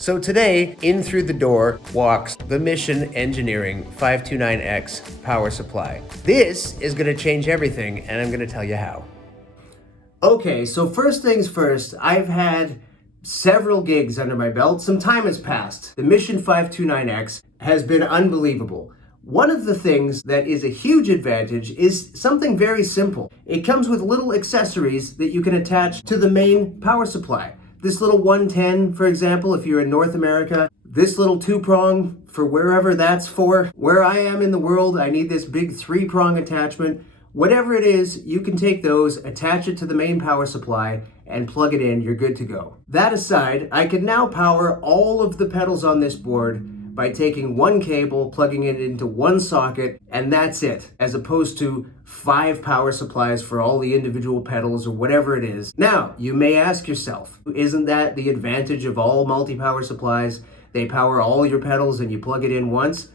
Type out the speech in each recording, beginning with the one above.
So today, in through the door walks the Mission Engineering 529X power supply. This is going to change everything, and I'm going to tell you how. Okay, so first things first, I've had several gigs under my belt. Some time has passed. The Mission 529X has been unbelievable. One of the things that is a huge advantage is something very simple. It comes with little accessories that you can attach to the main power supply. This little 110, for example, if you're in North America, this little 2-prong for wherever that's for. Where I am in the world, I need this big 3-prong attachment. Whatever it is, you can take those, attach it to the main power supply, and plug it in, you're good to go. That aside, I can now power all of the pedals on this board by taking one cable, plugging it into one socket, and that's it, as opposed to 5 power supplies for all the individual pedals or whatever it is. Now, you may ask yourself, isn't that the advantage of all multi-power supplies? They power all your pedals and you plug it in once?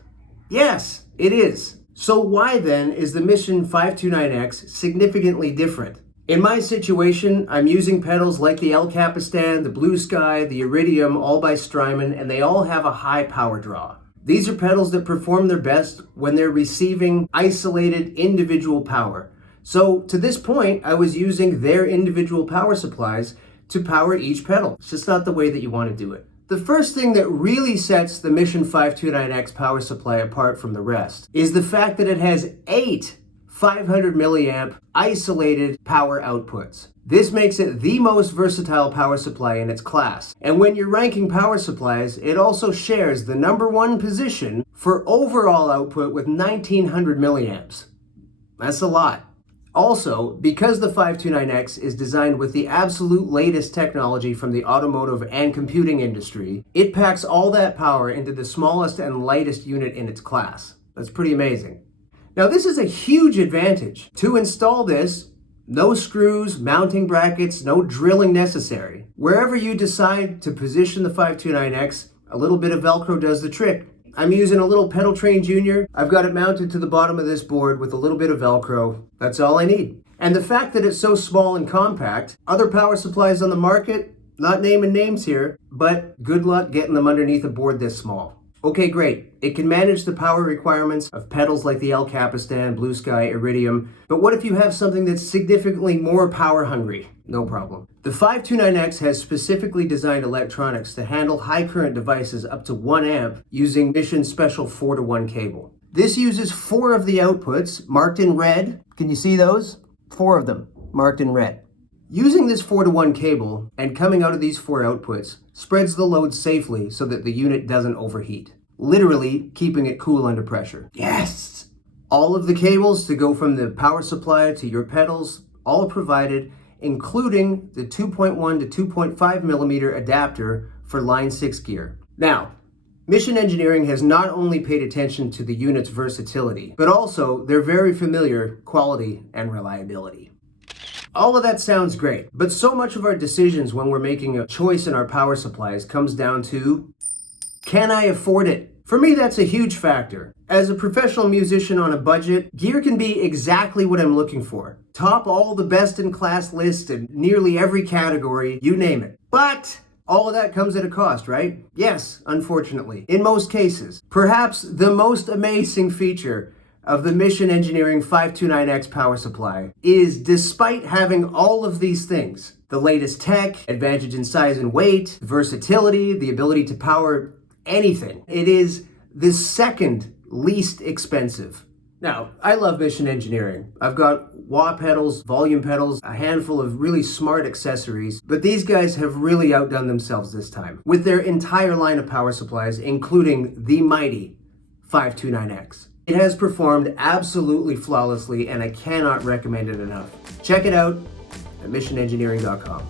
Yes, it is. So why then is the Mission 529X significantly different? In my situation, I'm using pedals like the El Capistan, the Blue Sky, the Iridium, all by Strymon, and they all have a high power draw. These are pedals that perform their best when they're receiving isolated individual power. So to this point, I was using their individual power supplies to power each pedal. It's just not the way that you want to do it. The first thing that really sets the Mission 529X power supply apart from the rest is the fact that it has 8 500 milliamp isolated power outputs. This makes it the most versatile power supply in its class. And when you're ranking power supplies, it also shares the #1 position for overall output with 1900 milliamps. That's a lot. Also, because the 529X is designed with the absolute latest technology from the automotive and computing industry, it packs all that power into the smallest and lightest unit in its class. That's pretty amazing. Now, this is a huge advantage. To install this, no screws, mounting brackets, no drilling necessary. Wherever you decide to position the 529X, a little bit of Velcro does the trick. I'm using a little Pedal Train Junior. I've got it mounted to the bottom of this board with a little bit of Velcro. That's all I need. And the fact that it's so small and compact, other power supplies on the market, not naming names here, but good luck getting them underneath a board this small. Okay, great. It can manage the power requirements of pedals like the El Capistan, Blue Sky, Iridium, but what if you have something that's significantly more power hungry? No problem. The 529X has specifically designed electronics to handle high current devices up to 1 amp using Mission's special 4-to-1 cable. This uses 4 of the outputs marked in red. Can you see those? 4 of them marked in red. Using this 4-to-1 cable and coming out of these 4 outputs spreads the load safely so that the unit doesn't overheat, literally keeping it cool under pressure. Yes! All of the cables to go from the power supply to your pedals, all provided, including the 2.1 to 2.5 millimeter adapter for line 6 gear. Now, Mission Engineering has not only paid attention to the unit's versatility, but also their very familiar quality and reliability. All of that sounds great, but so much of our decisions when we're making a choice in our power supplies comes down to, can I afford it? For me, that's a huge factor. As a professional musician on a budget, gear can be exactly what I'm looking for. Top all the best in class lists in nearly every category, you name it. But all of that comes at a cost, right? Yes, unfortunately, in most cases. Perhaps the most amazing feature of the Mission Engineering 529X power supply is, despite having all of these things, the latest tech, advantage in size and weight, versatility, the ability to power anything, it is the second least expensive. Now, I love Mission Engineering. I've got wah pedals, volume pedals, a handful of really smart accessories, but these guys have really outdone themselves this time with their entire line of power supplies, including the mighty 529X. It has performed absolutely flawlessly, and I cannot recommend it enough. Check it out at missionengineering.com.